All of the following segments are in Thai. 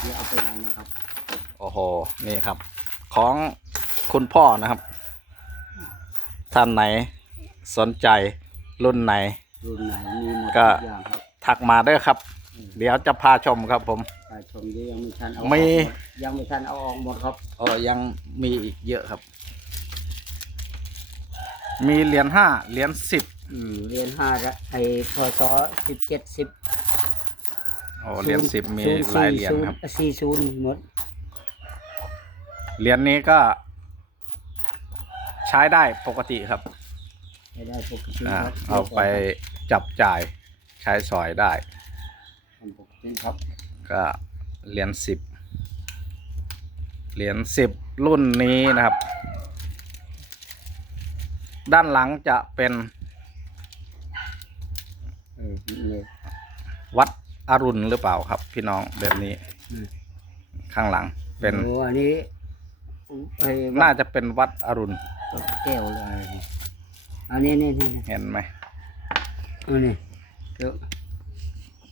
เดี๋ยวเอาไปไหนนะครับ โอ้โห นี่ครับ ของคุณพ่อนะครับ ท่านไหนสนใจรุ่นไหน รุ่นไหนมีหมดก็ทุอย่างครับทักมาเด้อครับ เดี๋ยวจะพาชมครับผมไปชมดียังไม่ทันเอามีออกหดยังไม่ทันเอาออกหมดครับเออยังมีอีกเยอะครับ มีเหรียญห้าเหรียญสิบอืมเรียนห้าละไอ้พศสิบเจ็ดสิบ โอ้เหรียญสิบมีหลายเหรียญครับสี่ศูนย์หมด เหรียญนี้ก็ ใช้ได้ปกติครับไม่ได้ปกติอ่าครับเอาไปจับจ่ายใช้สอยได้ทำปกติครับก็เหรียญสิบเหรียญสิบรุ่นนี้นะครับ ด้านหลังจะเป็นเออนี่วัด อรุณหรือเปล่าครับ พี่น้องแบบนี้ อืม ข้างหลัง เป็นโอ้อันนี้ไอ้น่าจะเป็นวัดอรุณวัดแก้วเลย อันนี้นี่นี่นี่เห็นไหมอันนี้เดี๋ยว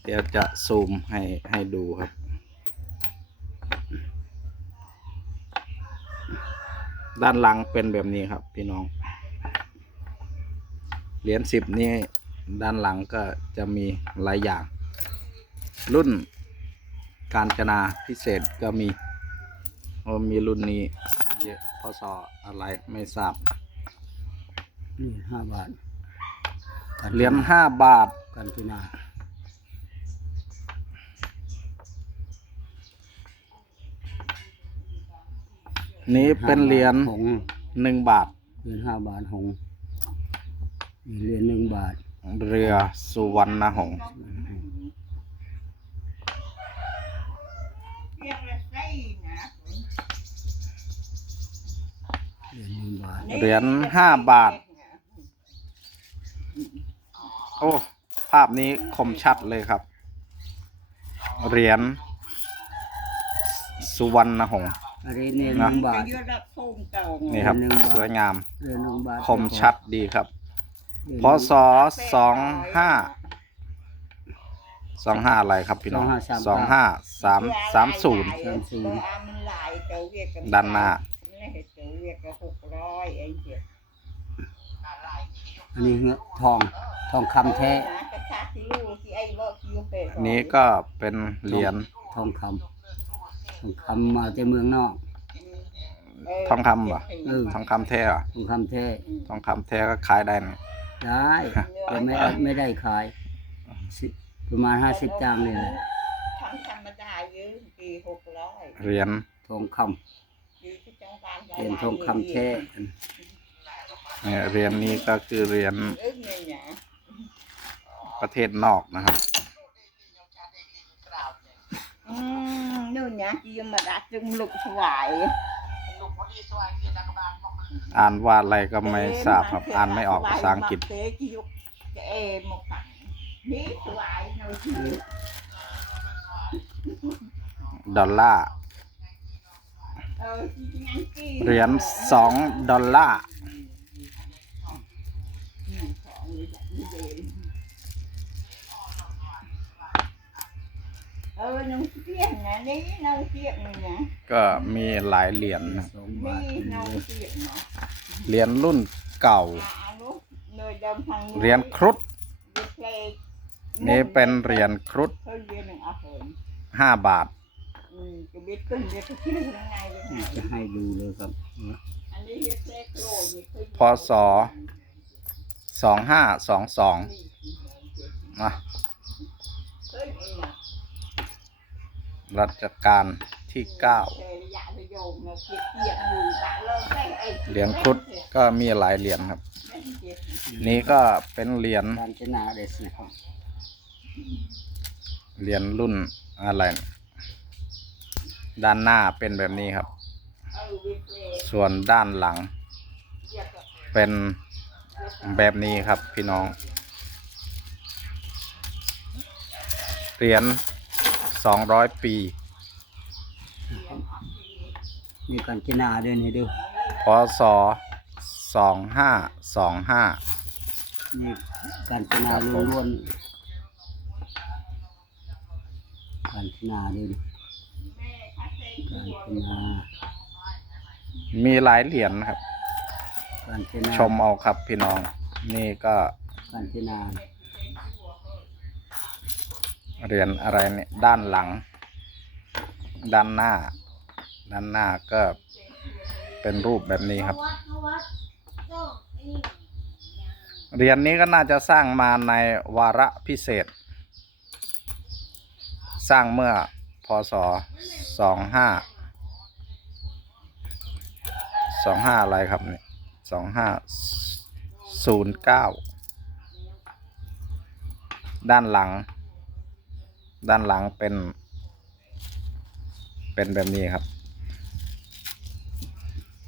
เดี๋ยวจะซูมให้ให้ดูครับ ด้านหลังเป็นแบบนี้ครับ พี่น้องเหรียญสิบนี่ด้านหลังก็จะมีหลายอย่าง รุ่นการจนาพิเศษก็มีโอ้มีรุ่นนี้เยอะพศอะไรไม่ทราบเหรียญห้าบาทเหรียญห้าบาทกันตินานี้เป็นเหรียญหงส์หนึ่งบาทเหรียญห้าบาทหงส์มีเหรียญหนึ่งบาท เรือสุวรรณหงษ์ เหรียญหนึ่งบาทเหรียญห้าบาท โอ้ ภาพนี้คมชัดเลยครับ เหรียญสุวรรณหงษ์อันนี้เหรียญหนึ่งบาทนี่ครับเหรียญหนึ่งบาทสวยงามเหรียญหนึ่งบาทคมชัดดีครับเหรียญพศสองห้า สองห้าอะไรครับพี่น้องสองห้าสามสามศูนย์ด้านหน้าอันนี้เงือกทองทองคำแท้อันนี้ก็เป็นเหรียญทองคำทองคำมาจากเมืองนอก ทองคำเหรอเออทองคำแท้เหรอทองคำแท้ทองคำแท้ก็ขายได้นะได้แต่ไม่ได้ไม่ได้ขายสิ ประมาณห้าสิบตังค์นี่แหละทำธรรมดายืมปีหกร้อยเหรียญทองคอยู่ที่จังหวัดำเป็นทองคำแท้เนี่ยเหรียญนี้ก็คือเหรียญเอ้ยเนี่ยเนี่ยประเทศนอกนะครับ อืมนู่นเนี่ยยืมมาดัดจึงลุกสวายอ่านว่าอะไรก็ไม่ทราบครับ อ่านไม่ออกภาษาอังกฤษ เตะกิยุกจะเอมปั ดอลลาร์เออที่งั้นที่เหรียญสองดอลลาร์อืมของนี่แหละนี่เองเออน้องเสียงนะนี่น้องเสียงนี่นะก็มีหลายเหรียญนะสองบาทนี่น้องเสียงนะเหรียญรุ่นเก่าอานุเนยเดิมทางเหรียญครุฑดิสเพลย์ นี่เป็นเหรียญครุฑเพิ่นเรียนหนึ่งอาเหินห้าบาทอืมจะบิดขึ้นเรียนก็ชื่อยังไงเลยนี่จะให้ดูเลยครับอันนี้เรียกเลขโลนี่เคยพศสองห้าสองสองนะเคยเองนะรัชกาลที่เก้าเทระยะระโยมเนี่ยเกียกเกียกอยู่ตะเลิกได้ไอ้เหรียญครุฑก็มีหลายเหรียญครับ นี่ก็เป็นเหรียญการจนา เดสนะครับเหรียญรุ่นอะไรนะด้านหน้าเป็นแบบนี้ครับเออดิสเพลย์ส่วนด้านหลังเกียกกับเป็นแบบนี้ครับพี่น้อง เหรียญสองร้อยปี มีการจนาด้วยนี่ดูพศสองห้าสองห้านี่การจนาครับผมล้วนๆการจ นาด้วยดิแม่การชนามีหลายเหรียญนะครับ การชนาชมเอาครับพี่น้อง นี่ก็การชนาเหรียญอะไรเนี่ยด้านหลัง ด้านหน้า ด้านหน้าก็เป็นรูปแบบนี้ครับเหรียญนี้ก็น่าจะสร้างมาในวาระพิเศษ สร้างเมื่อพศสองห้าสองห้าอะไรครับเนี่ยสองห้าศูนย์เก้าด้านหลัง ด้านหลังเป็น เป็นแบบนี้ครับ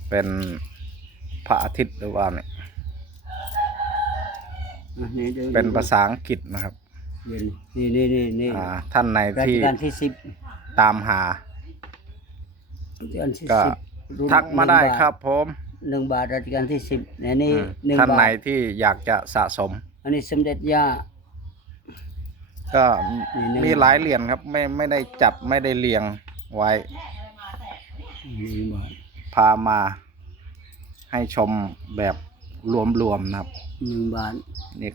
เป็นพระอาทิตย์หรือว่าเนี่ยอะนี่ดูเป็นภาษาอังกฤษนะครับ นี่นี่นี่นี่อ่าท่านในรัชที่กาลที่สิบตามหา รัชกาลที่ก็ สิบรุ่นทักมาได้หนึ่งครับผมหนึ่งบาทรัชกาลที่สิบอันนี้อืมหนึ่งท่านไหนบาทที่อยากจะสะสม อันนี้สมเด็จย่า ก็นี่หนึ่ง มีหลายเหรียญครับ ไม่ไม่ได้จับไม่ได้เรียงไว้หนึ่งบาทพามา ให้ชมแบบรวมๆนะครับ หนึ่งบาทนี่